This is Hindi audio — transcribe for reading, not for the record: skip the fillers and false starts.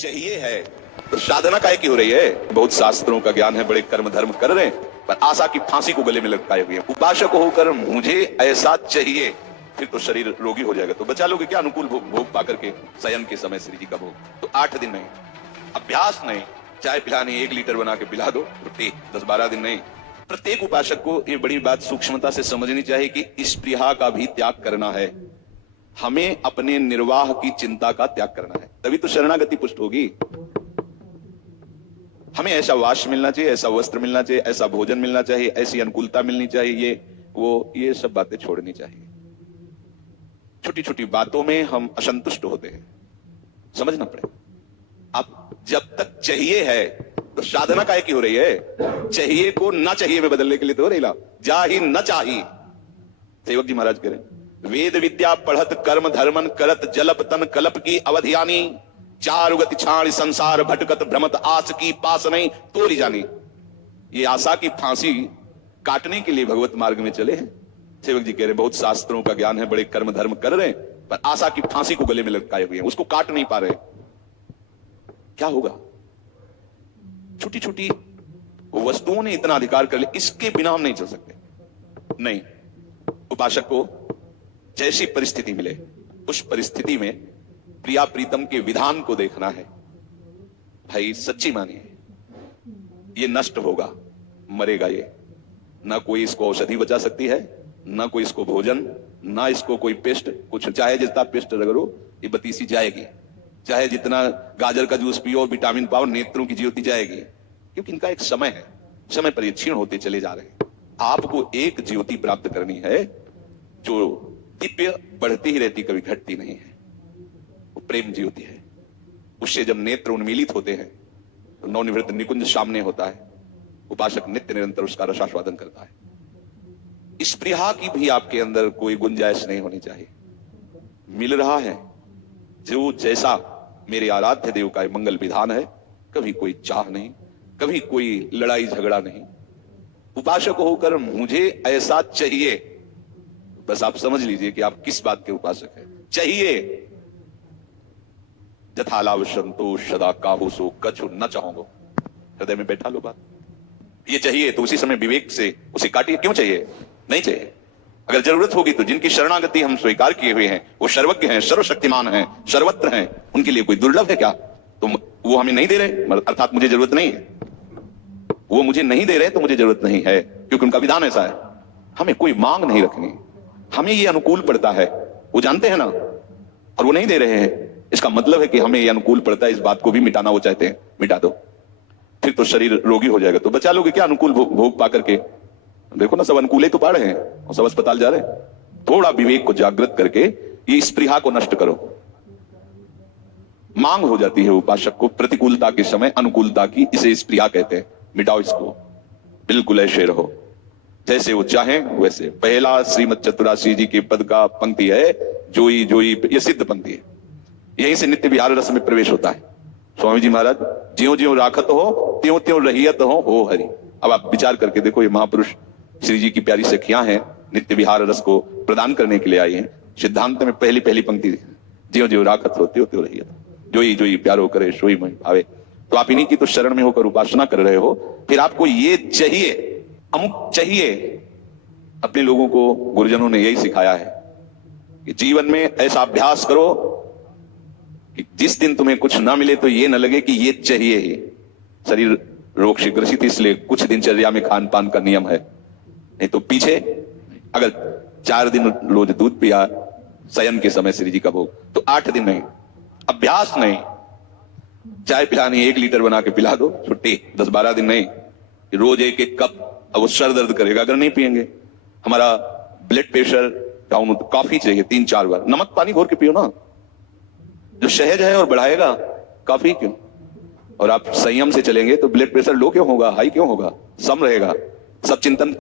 चाहिए है तो साधना काहे की हो रही है? बहुत शास्त्रों का ज्ञान है, बड़े कर्म धर्म कर रहे हैं, पर आशा की फांसी को गले में लटकाए हुए हैं। उपासक होकर मुझे ऐसा चाहिए, फिर तो शरीर रोगी हो जाएगा। तो बचा लोगे क्या अनुकूल भोग पाकर के शयन के समय श्री जी का भोग? तो 8 दिन नहीं, अभ्यास नहीं, चाय पिलानी 1 लीटर बना के पिला दो, छुट्टी 10-12 दिन नहीं। प्रत्येक उपासक को ये बड़ी बात सूक्ष्मता से समझनी चाहिए कि स्पृहा का भी त्याग करना है। हमें अपने निर्वाह की चिंता का त्याग करना है, तभी तो शरणागति पुष्ट होगी। हमें ऐसा वास मिलना चाहिए, ऐसा वस्त्र मिलना चाहिए, ऐसा भोजन मिलना चाहिए, ऐसी अनुकूलता मिलनी चाहिए, ये सब बातें छोड़नी चाहिए। छोटी छोटी बातों में हम असंतुष्ट होते हैं, समझना पड़ेगा। अब जब तक चाहिए है तो साधना काहे की हो रही है? चाहिए को ना चाहिए में बदलने के लिए तो हो रही ला। जा ही न चाहिए, सेवक जी महाराज कह रहे, वेद विद्या पढ़त कर्म धर्मन करत जलप तन कलप की अवधियानी, चारु गति छाण संसार भटकत भ्रमत आस की पास नहीं तोरी जानी। ये आशा की फांसी काटने के लिए भगवत मार्ग में चले हैं। सेवक जी कह रहे, बहुत शास्त्रों का ज्ञान है, बड़े कर्म धर्म कर रहे हैं, पर आशा की फांसी को गले में लटकाए हुए हैं, उसको काट नहीं पा रहे। क्या होगा? छोटी छोटी वस्तुओं ने इतना अधिकार कर लिया, इसके बिना हम नहीं चल सकते। नहीं, उपासक को जैसी परिस्थिति मिले उस परिस्थिति में प्रिया प्रीतम के विधान को देखना है। भाई सच्ची मानिए, ये नष्ट होगा, मरेगा ये, ना कोई इसको औषधि बचा सकती है, ना कोई इसको भोजन, ना इसको कोई पेस्ट, कुछ चाहे जितना पेस्ट रगड़ो ये बतीसी जाएगी, चाहे जितना गाजर का जूस पियो, विटामिन पाओ, नेत्रों की ज्योति जाएगी, क्योंकि इनका एक समय है, समय पर ये क्षीण होते चले जा रहे हैं। आपको एक ज्योति प्राप्त करनी है जो दिव्य, बढ़ती ही रहती, कभी घटती नहीं है, वो प्रेम ज्योति है। उससे जब नेत्र उन्मीलित होते हैं तो नवनिवृत्त निकुंज सामने होता है। उपासक नित्य निरंतर उसका रसास्वादन करता है। स्पृहा की भी आपके अंदर कोई गुंजाइश नहीं होनी चाहिए। मिल रहा है जो जैसा मेरे आराध्य देव का मंगल विधान है, कभी कोई चाह नहीं, कभी कोई लड़ाई झगड़ा नहीं। उपासक होकर मुझे ऐसा चाहिए, बस आप समझ लीजिए कि आप किस बात के उपासक हैं। चाहिए जथालाभ संतोष सदा काहू सो कछु न चाहोगे, हृदय में बैठा लो बात। ये चाहिए तो उसी समय विवेक से उसे काटिए। क्यों चाहिए? नहीं चाहिए। अगर जरूरत होगी तो जिनकी शरणागति हम स्वीकार किए हुए हैं, वो सर्वज्ञ हैं, सर्वशक्तिमान हैं, सर्वत्र हैं, उनके लिए कोई दुर्लभ है क्या? तो वो हमें नहीं दे रहे, अर्थात मुझे जरूरत नहीं है। वो मुझे नहीं दे रहे तो मुझे जरूरत नहीं है, क्योंकि उनका विधान ऐसा है। हमें कोई मांग नहीं रखनी, हमें ये अनुकूल पड़ता है, वो जानते हैं ना, और वो नहीं दे रहे हैं, इसका मतलब है कि हमें ये अनुकूल पड़ता है। इस बात को भी मिटाना वो चाहते हैं, मिटा दो, फिर तो शरीर रोगी हो जाएगा। तो बचा लोगे क्या अनुकूल भोग पा करके? देखो ना, सब अनुकूल तो पा रहे हैं और सब अस्पताल जा रहे हैं। थोड़ा विवेक को जागृत करके ये स्पृहा को नष्ट करो। मांग हो जाती है उपासक को प्रतिकूलता के समय अनुकूलता की, इसे स्पृहा कहते हैं। मिटाओ इसको, बिल्कुल ऐसे रहो जैसे वो चाहें वैसे। पहला श्रीमद चतुरासी जी के पद का पंक्ति है, जोई जोई, ये सिद्ध पंक्ति है। यहीं से नित्य विहार रस में प्रवेश होता है। स्वामी जी महाराज, ज्यों ज्यों राखत हो त्यों त्यों रहियत हो हरि। अब आप विचार करके देखो, ये महापुरुष श्री जी की प्यारी सखियां हैं, नित्य विहार रस को प्रदान करने के लिए आई हैं। सिद्धांत में पहली पहली पंक्ति, ज्यों ज्यों राखत हो त्यों त्यों रहियत, जोई जोई प्यारो करे सोई मन भावे। तो आप इन्हीं की तो शरण में होकर उपासना कर रहे हो, फिर आपको ये चाहिए, अमुक चाहिए। अपने लोगों को गुरुजनों ने यही सिखाया है कि जीवन में ऐसा अभ्यास करो कि जिस दिन तुम्हें कुछ ना मिले तो ये न लगे कि ये चाहिए ही। शरीर रोग से ग्रसित, इसलिए कुछ दिनचर्या में खान पान का नियम है, नहीं तो पीछे अगर 4 दिन रोज दूध पिया शयन के समय श्री जी का भोग, तो 8 दिन नहीं, अभ्यास नहीं, चाय पिलानी 1 लीटर बना के पिला दो, छुट्टी 10-12 दिन नहीं, रोज 1-1 कप। अब वो सर दर्द करेगा अगर नहीं पिएंगे। हमारा ब्लड प्रेशर डाउन, कॉफी चाहिए 3-4 बार, नमक पानी घोर के पियो ना, जो सहज है और बढ़ाएगा, काफी क्यों? और आप संयम से चलेंगे तो ब्लड प्रेशर लो क्यों होगा, हाई क्यों होगा, सम रहेगा। सब चिंतन